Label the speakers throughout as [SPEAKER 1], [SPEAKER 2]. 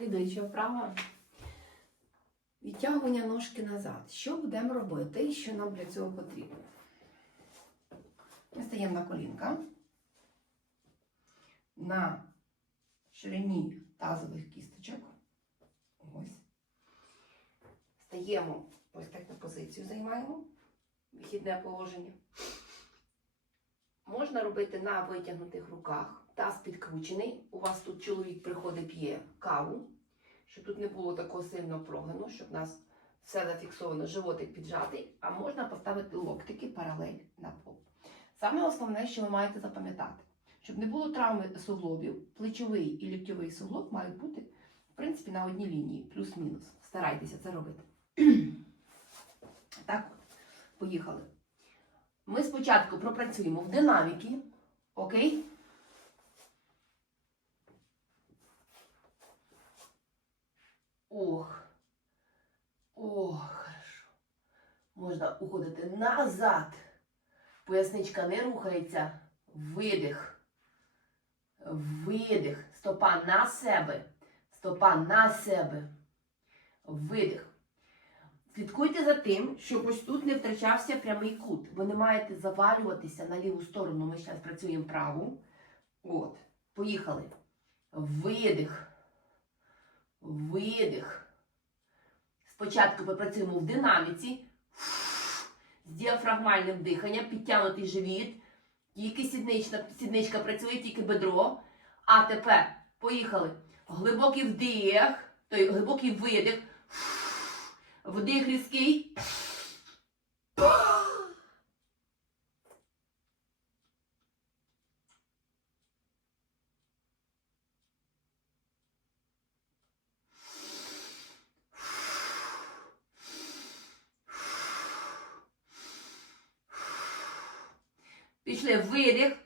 [SPEAKER 1] Слідуюча вправа. Відтягування ножки назад. Що будемо робити і що нам для цього потрібно? Ми стаємо на колінка. На ширині тазових кісточок. Ось. Стаємо ось так на позицію займаємо. Вихідне положення. Можна робити на витягнутих руках. Таз підкручений. У вас тут чоловік приходить п'є каву, щоб тут не було такого сильного прогину, щоб у нас все зафіксовано, животик піджатий, а можна поставити локтики паралель на пол. Саме основне, що ви маєте запам'ятати, щоб не було травми суглобів, плечовий і ліктьовий суглоб мають бути, в принципі, на одній лінії, плюс-мінус. Старайтеся це робити. Так, от, поїхали. Ми спочатку пропрацюємо в динаміки. Окей? Ох. Ох, хорошо. Можна уходити назад. Поясничка не рухається. Видих. Видих. Стопа на себе. Стопа на себе. Видих. Слідкуйте за тим, щоб ось тут не втрачався прямий кут. Ви не маєте завалюватися на ліву сторону. Ми зараз працюємо праву. От. Поїхали. Видих. Видих. Спочатку ми працюємо в динаміці. З діафрагмальним диханням, підтягнутий живіт. Тільки сіднична, сідничка працює, тільки бедро. А тепер поїхали. Глибокий вдих, той глибокий видих. Вдих різкий. Пішли видих.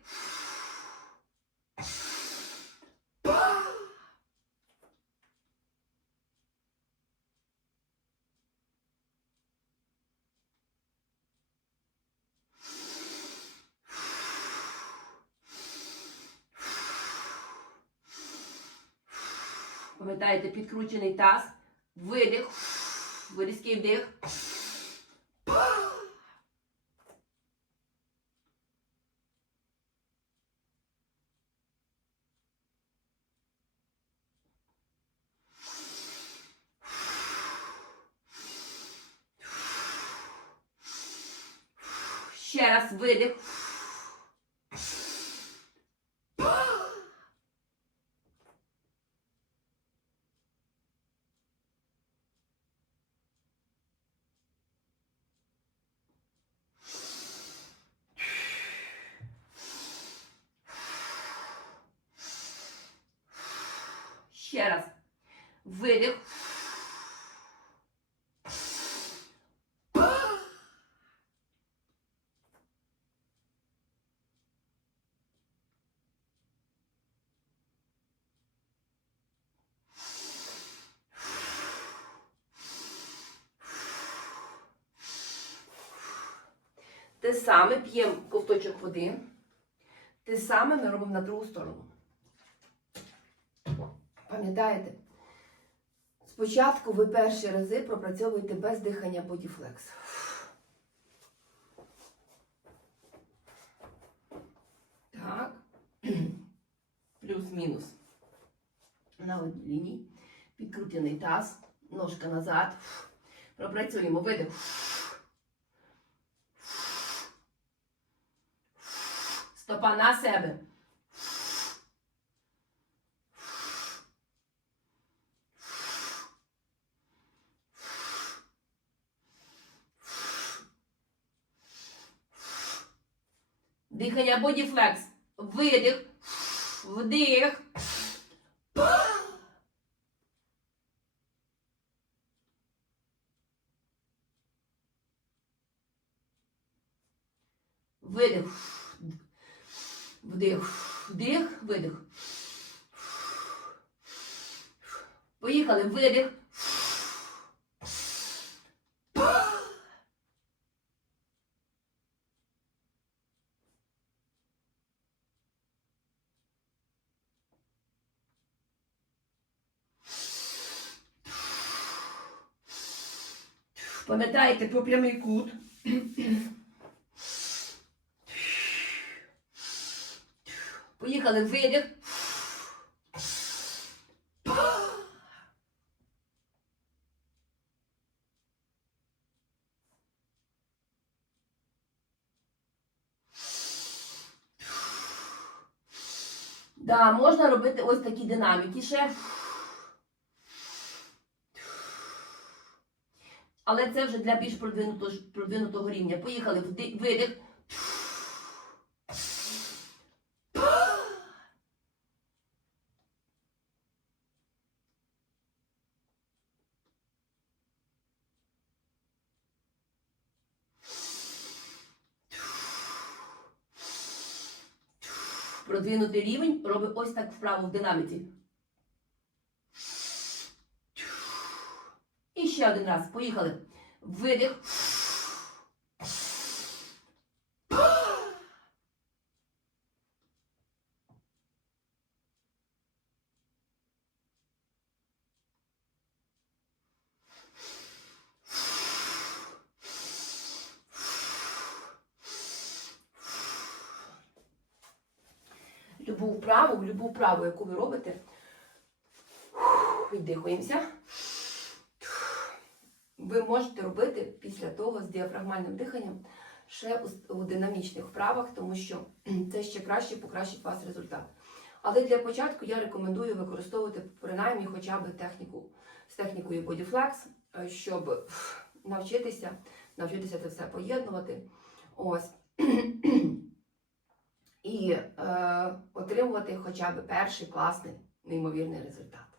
[SPEAKER 1] Пам'ятаєте, підкручений таз, видих, вирізкий вдих. Ще раз видих. Ще раз. Видих. Те саме п'ємо ковточок води. Те саме ми робимо на другу сторону. Пам'ятаєте? Спочатку ви перші рази пропрацьовуєте без дихання бодіфлекс. Так. Плюс-мінус. На одній лінії. Підкрутений таз. Ножка назад. Пропрацюємо. Видих. Стопа на себе. Дихання бодіфлекс. Видих. Вдих. Видих. Вдих. Вдих. Видих. Поїхали. Видих. Пам'ятаєте про прямий кут. Поїхали видих. Да, можна робити ось такі динаміки ще. Але це вже для більш продвинутого, продвинутого рівня. Поїхали вди- видих. Продвинутий рівень робить ось так вправо в динаміці. І ще один раз. Поїхали. Видих. Любу вправу, любу вправу, яку ви робите, віддихуємося. Ви можете робити після того з діафрагмальним диханням ще у, динамічних вправах, тому що це ще краще покращить вас результат. Але для початку я рекомендую використовувати принаймні хоча б техніку з технікою Bodyflex, е, щоб навчитися, навчитися це все поєднувати. Ось. І е, отримувати хоча б перший класний неймовірний результат.